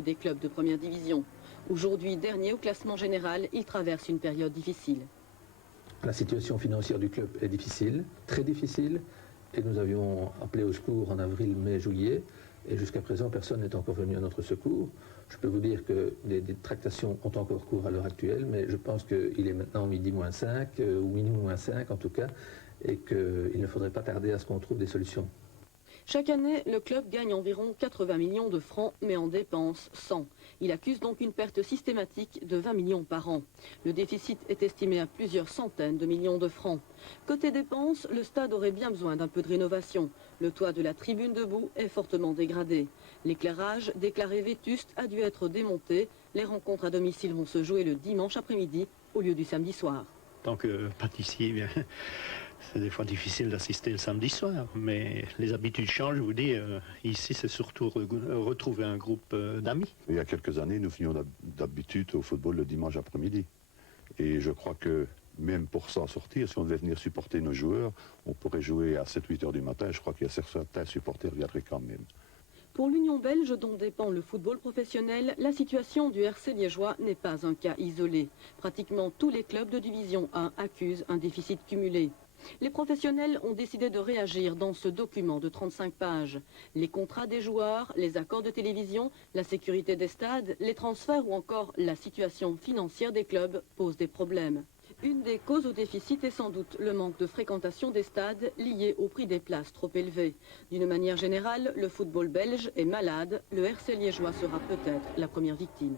ou des clubs de première division. Aujourd'hui dernier au classement général, il traverse une période difficile. La situation financière du club est difficile, très difficile, et nous avions appelé au secours en avril, mai, juillet, et jusqu'à présent personne n'est encore venu à notre secours. Je peux vous dire que des tractations ont encore cours à l'heure actuelle, mais je pense qu'il est maintenant midi moins 5, ou minuit moins 5 en tout cas, et qu'il ne faudrait pas tarder à ce qu'on trouve des solutions. Chaque année, le club gagne environ 80 millions de francs, mais en dépense 100. Il accuse donc une perte systématique de 20 millions par an. Le déficit est estimé à plusieurs centaines de millions de francs. Côté dépenses, le stade aurait bien besoin d'un peu de rénovation. Le toit de la tribune debout est fortement dégradé. L'éclairage, déclaré vétuste, a dû être démonté. Les rencontres à domicile vont se jouer le dimanche après-midi au lieu du samedi soir. En tant que pâtissier, bien, c'est des fois difficile d'assister le samedi soir, mais les habitudes changent, je vous dis. Ici, c'est surtout retrouver un groupe d'amis. Il y a quelques années, nous venions d'habitude au football le dimanche après-midi. Et je crois que même pour s'en sortir, si on devait venir supporter nos joueurs, on pourrait jouer à 7-8 heures du matin. Je crois qu'il y a certains supporters qui viendraient quand même. Pour l'Union belge dont dépend le football professionnel, la situation du RC liégeois n'est pas un cas isolé. Pratiquement tous les clubs de division 1 accusent un déficit cumulé. Les professionnels ont décidé de réagir dans ce document de 35 pages. Les contrats des joueurs, les accords de télévision, la sécurité des stades, les transferts ou encore la situation financière des clubs posent des problèmes. Une des causes au déficit est sans doute le manque de fréquentation des stades lié au prix des places trop élevé. D'une manière générale, le football belge est malade. Le RC liégeois sera peut-être la première victime.